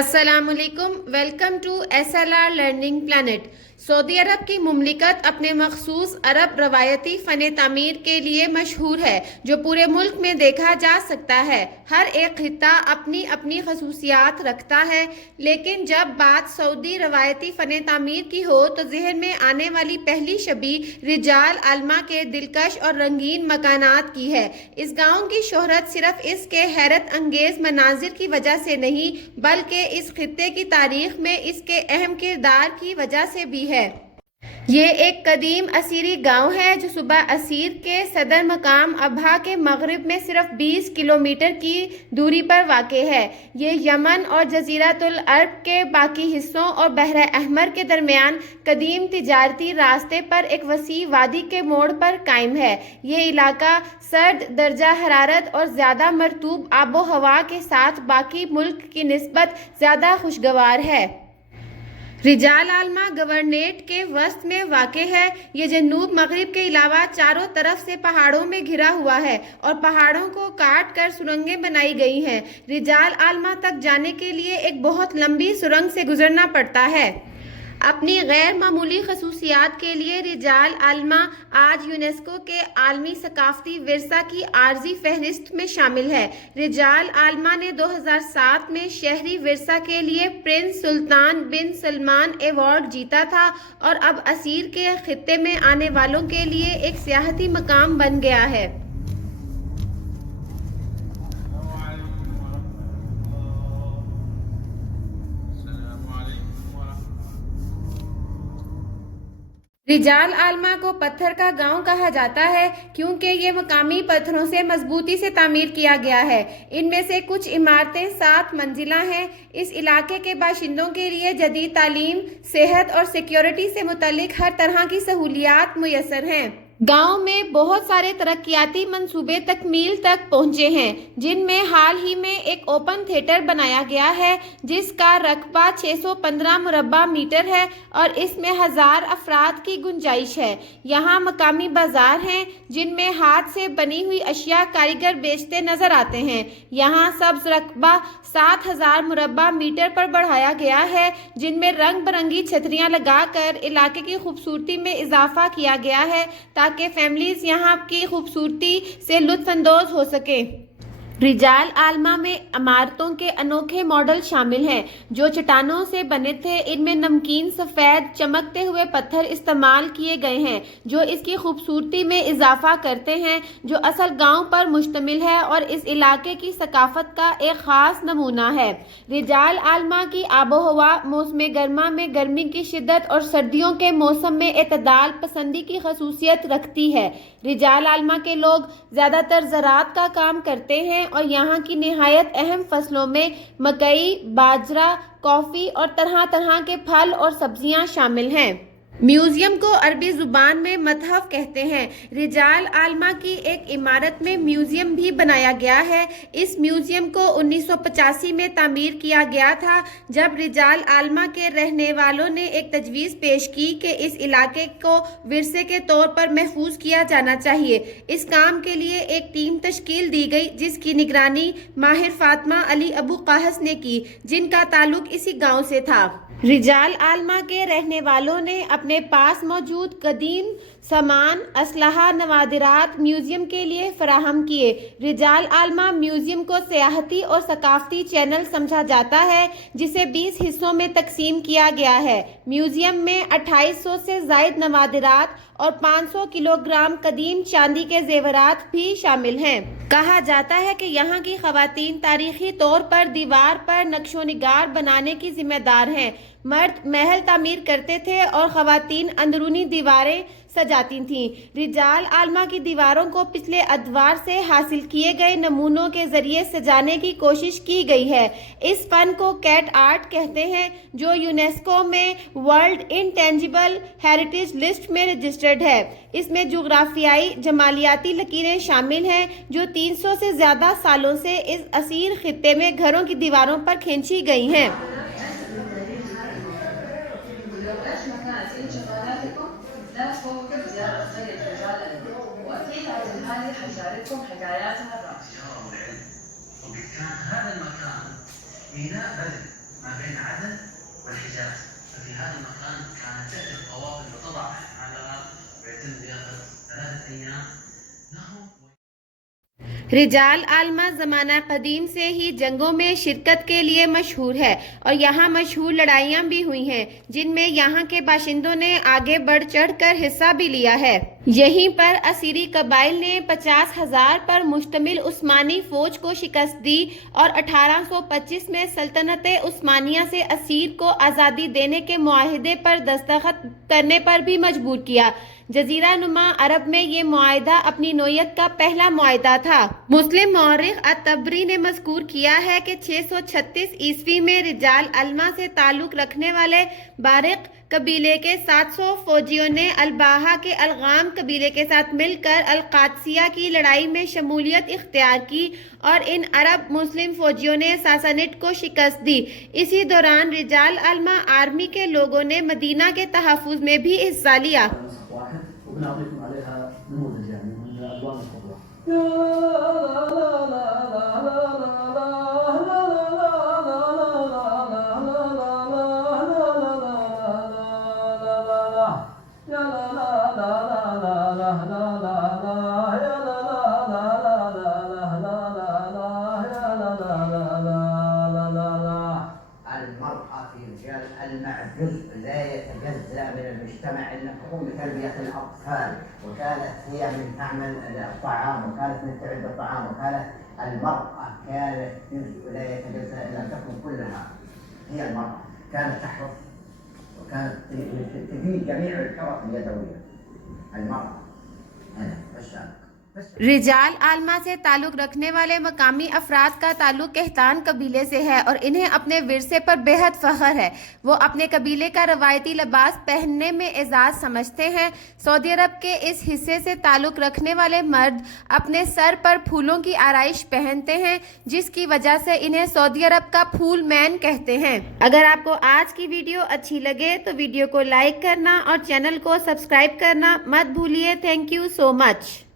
अस्सलाम वालेकुम। Welcome to SLR learning planet. Saudi Arab की मुमलिकत अपने मखसूस अरब रवायती फ़न तामीर के लिए मशहूर है, जो पूरे मुल्क में देखा जा सकता है। हर एक खित्ता अपनी अपनी खसूसियात रखता है, लेकिन जब बात सऊदी रवायती फ़न तामीर की हो तो जहन में आने वाली पहली छवि रिजाल आलमा के दिलकश और रंगीन मकानात की है। इस गाँव की शोहरत सिर्फ इसके हैरत अंगेज मनाजिर की वजह से नहीं, बल्कि इस खित्ते की तारीख में इसके अहम किरदार की वजह से भी है। ये एक कदीम असीरी गांव है जो सूबा असीर के सदर मकाम अबहा के मगरिब में सिर्फ 20 किलोमीटर की दूरी पर वाक़े है। ये यमन और जज़ीरतुल अरब के बाकी हिस्सों और बहर अहमर के दरमियान कदीम तिजारती रास्ते पर एक वसी वादी के मोड़ पर कायम है। ये इलाका सर्द दर्जा हरारत और ज़्यादा मरतूब आबो हवा के साथ बाकी मुल्क की निस्बत ज़्यादा खुशगवार है। रिजाल आलमा गवर्नेट के वस्त में वाक़े है। ये जनूब मगरिब के अलावा चारों तरफ से पहाड़ों में घिरा हुआ है और पहाड़ों को काट कर सुरंगें बनाई गई हैं। रिजाल आलमा तक जाने के लिए एक बहुत लंबी सुरंग से गुजरना पड़ता है। अपनी गैर मामूली खसूसियात के लिए रिजाल आलमा आज यूनेस्को के आलमी सकाफती विरसा की आर्जी फहरिस्त में शामिल है। रिजाल आलमा ने 2007 में शहरी विरसा के लिए प्रिंस सुल्तान बिन सलमान अवार्ड जीता था और अब असीर के खित्ते में आने वालों के लिए एक सियाहती मकाम बन गया है। रिजाल आलमा को पत्थर का गांव कहा जाता है क्योंकि ये मकामी पत्थरों से मजबूती से तामीर किया गया है। इनमें से कुछ इमारतें 7 मंजिला हैं। इस इलाके के बाशिंदों के लिए जदीद तालीम, सेहत और सिक्योरिटी से मुतल्लिक हर तरह की सहूलियात मुयस्सर हैं। गांव में बहुत सारे तरक्याती मंसूबे तकमील तक पहुंचे हैं, जिनमें हाल ही में एक ओपन थिएटर बनाया गया है जिसका रकबा 615 मुरब्बा मीटर है और इसमें 1000 अफराद की गुंजाइश है। यहाँ मकामी बाजार हैं जिनमें हाथ से बनी हुई अशिया कारीगर बेचते नजर आते हैं। यहाँ सब्ज रकबा 7000 मुरब्बा मीटर पर बढ़ाया गया है, जिनमें रंग बिरंगी छतरियाँ लगाकर इलाके की खूबसूरती में इजाफा किया गया है ताकि फैमिलीज यहाँ की खूबसूरती से लुत्फानंदोज हो सके। रिजाल आलमा में इमारतों के अनोखे मॉडल शामिल हैं जो चट्टानों से बने थे। इनमें नमकीन सफ़ेद चमकते हुए पत्थर इस्तेमाल किए गए हैं जो इसकी खूबसूरती में इजाफा करते हैं, जो असल गांव पर मुश्तमिल है और इस इलाके की सकाफत का एक ख़ास नमूना है। रिजाल आलमा की आबो हवा मौसम गर्मा में गर्मी की शिद्दत और सर्दियों के मौसम में एतदाल पसंदी की खसूसियत रखती है। रिजाल आलमा के लोग ज़्यादातर ज़राअत का काम करते हैं और यहाँ की निहायत अहम फसलों में मकई, बाजरा, कॉफ़ी और तरह तरह के फल और सब्जियाँ शामिल हैं। म्यूजियम को अरबी जुबान में मतहफ कहते हैं। रिजाल आलमा की एक इमारत में म्यूजियम भी बनाया गया है। इस म्यूजियम को 1985 में तामीर किया गया था, जब रिजाल आलमा के रहने वालों ने एक तजवीज़ पेश की कि इस इलाके को विरसे के तौर पर महफूज किया जाना चाहिए। इस काम के लिए एक टीम तश्कील दी गई जिसकी निगरानी माहिर फातिमा अली अबू काहस ने की, जिनका ताल्लुक इसी गाँव से था। रिजाल आलमा के रहने वालों ने अपने पास मौजूद कदीम सामान, असलहा, नवादिरात म्यूजियम के लिए फराहम किए। रिजाल आलमा म्यूजियम को सियाहती और सकाफती चैनल समझा जाता है, जिसे 20 हिस्सों में तकसीम किया गया है। म्यूजियम में 2800 से ज़ायद नवादिरात और 500 किलोग्राम कदीम चांदी के जेवरात भी शामिल हैं। कहा जाता है कि यहाँ की ख़वातीन तारीखी तौर पर दीवार पर नक्शो निगार बनाने की जिम्मेदार हैं। मर्द महल तामीर करते थे और ख़वातीन अंदरूनी दीवारें सजाती थीं। रिजाल आलमा की दीवारों को पिछले अदवार से हासिल किए गए नमूनों के जरिए सजाने की कोशिश की गई है। इस फन को कैट आर्ट कहते हैं, जो यूनेस्को में वर्ल्ड इंटेंजिबल हेरिटेज लिस्ट में रजिस्टर्ड है। इसमें जुग्राफियाई जमालियाती लकीरें शामिल हैं जो 300 से ज़्यादा सालों से इस असीर खित्ते में घरों की दीवारों पर खींची गई हैं। حيشارككم حكاياتها الرائعة. زيارة العلم، وبإسكان هذا المكان ميناء بدر ما بين عدن والحجاز. ففي هذا المكان كانت تأتي القوافل وتضع على ويتم ضيافة 3 أيام له. रिजाल आलमा ज़माना कदीम से ही जंगों में शिरकत के लिए मशहूर है और यहाँ मशहूर लड़ाइयाँ भी हुई हैं जिनमें यहाँ के बाशिंदों ने आगे बढ़ चढ़ कर हिस्सा भी लिया है। यहीं पर असीरी कबाइल ने 50,000 पर मुश्तमिल उस्मानी फौज को शिकस्त दी और 1825 में सल्तनत उस्मानिया से असीर को आज़ादी देने के मुआहिदे पर दस्तखत करने पर भी मजबूर किया। जजीरा नुमा अरब में ये मुआहिदा अपनी नोयत का पहला मुआहिदा था। मुस्लिम मौरिख अत-तबरी ने मज़कूर किया है कि 636 ईस्वी में रिजाल अल्मा से ताल्लुक़ रखने वाले बारिक कबीले के 700 फौजियों ने अलबाहा के अलगाम कबीले के साथ मिलकर अल-कादसिया की लड़ाई में शमूलियत इख्तियार की और इन अरब मुस्लिम फौजियों ने सासानिड को शिकस्त दी। इसी दौरान रिजाल अल्मा आर्मी के लोगों ने मदीना के तहफ़्फ़ुज़ में भी हिस्सा लिया। وبنعطيكم عليها نموذج يعني من الوان الخضراء. المرأة في رجال ألمع جزء لا يتجزأ من المجتمع إلا تقوم بتربية الأطفال، وكانت هي من تعمل الطعام وكانت من تعد الطعام، وكانت المرأة كانت جزء لا يتجزأ إلا تكون كلها هي المرأة، كانت تحرث وكانت تفيد جميع الحرف اليدوية. المرأة أنا بشارك. रिजाल आलमा से ताल्लुक़ रखने वाले मकामी अफराद का ताल्लुक़ कहतान कबीले से है और इन्हें अपने विरसे पर बेहद फ़ख्र है। वो अपने कबीले का रवायती लिबास पहनने में एजाज़ समझते हैं। सऊदी अरब के इस हिस्से से ताल्लुक़ रखने वाले मर्द अपने सर पर फूलों की आराइश पहनते हैं जिसकी वजह से इन्हें सऊदी अरब का फूल मैन कहते हैं। अगर आपको आज की वीडियो अच्छी लगे तो वीडियो को लाइक करना और चैनल को सब्सक्राइब करना मत भूलिए। Thank you so much.